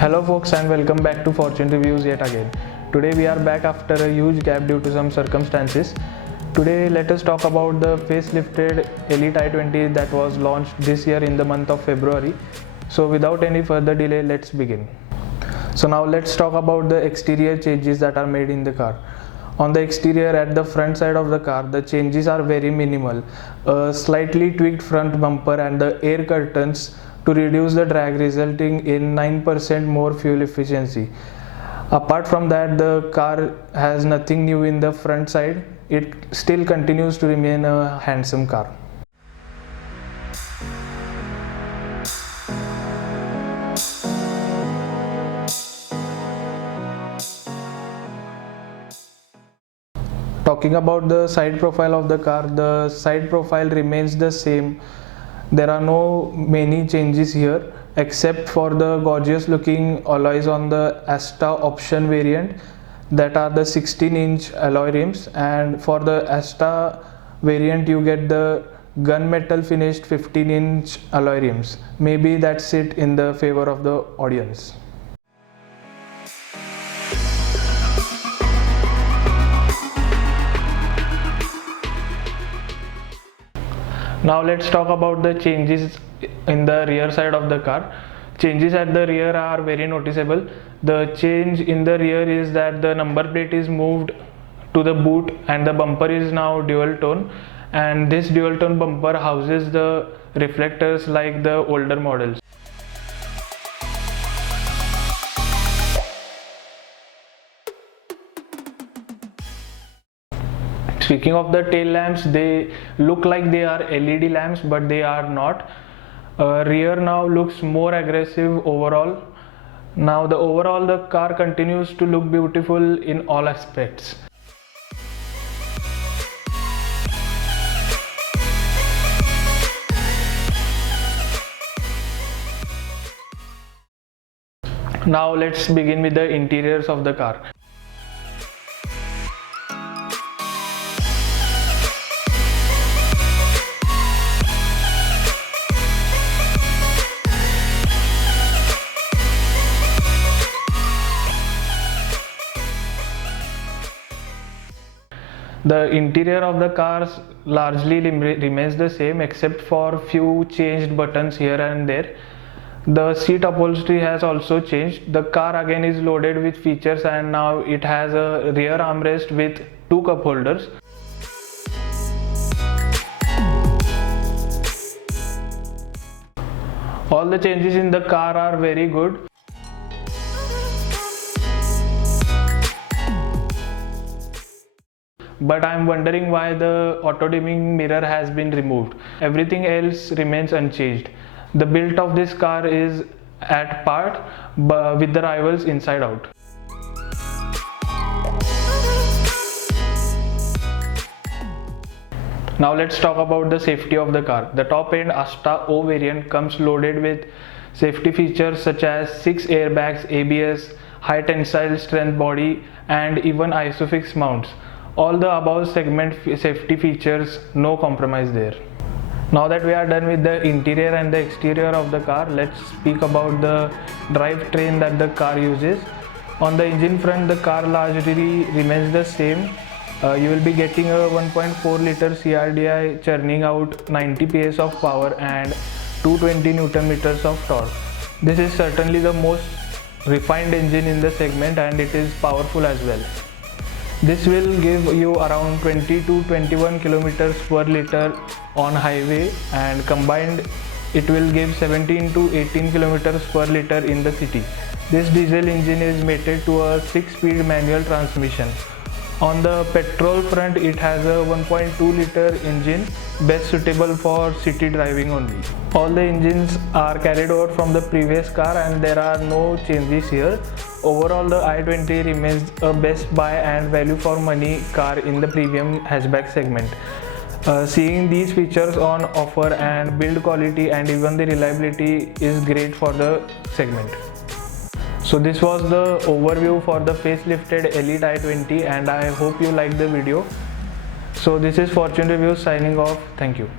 Hello folks, and welcome back to Fortune Reviews yet again. Today we are back after a huge gap due to some circumstances. Today let us talk about the facelifted Elite i20 that was launched this year in the month of February. So without any further delay, let's begin. So now let's talk about the exterior changes that are made in the car. On the exterior, at the front side of the car, the changes are very minimal. A slightly tweaked front bumper and the air curtains to reduce the drag, resulting in 9% more fuel efficiency. Apart from that, the car has nothing new in the front side. It still continues to remain a handsome car. Talking about the side profile of the car, the side profile remains the same. There are no many changes here except for the gorgeous looking alloys on the Asta option variant, that are the 16-inch alloy rims, and for the Asta variant you get the gunmetal finished 15-inch alloy rims. Maybe that's it in the favor of the audience. Now let's talk about the changes in the rear side of the car. Changes at the rear are very noticeable. The change in the rear is that the number plate is moved to the boot and the bumper is now dual tone, and this dual tone bumper houses the reflectors like the older models. Speaking of the tail lamps, they look like they are LED lamps, but they are not. Rear now looks more aggressive overall. Now the car continues to look beautiful in all aspects. Now let's begin with the interiors of the car. The interior of the car largely remains the same except for few changed buttons here and there. The seat upholstery has also changed. The car again is loaded with features, and now it has a rear armrest with 2 cup holders. All the changes in the car are very good. But I am wondering why the auto dimming mirror has been removed. Everything else remains unchanged. The build of this car is at par with the rivals inside out. Now let's talk about the safety of the car. The top end Asta O variant comes loaded with safety features such as 6 airbags, ABS, high tensile strength body, and even ISOFIX mounts. All the above segment safety features, no compromise there. Now that we are done with the interior and the exterior of the car, let's speak about the drivetrain that the car uses. On the engine front, the car largely remains the same. You will be getting a 1.4 liter CRDI churning out 90 PS of power and 220 Newton meters of torque. This is certainly the most refined engine in the segment, and it is powerful as well. This will give you around 20 to 21 kilometers per liter on highway, and combined it will give 17 to 18 kilometers per liter in the city. This diesel engine is mated to a 6-speed manual transmission. On the petrol front, it has a 1.2 liter engine, best suitable for city driving only. All the engines are carried over from the previous car and there are no changes here. Overall, the i20 remains a best buy and value for money car in the premium hatchback segment. Seeing these features on offer and build quality and even the reliability is great for the segment. So this was the overview for the facelifted Elite i20, and I hope you liked the video. So this is Fortune Reviews signing off. Thank you.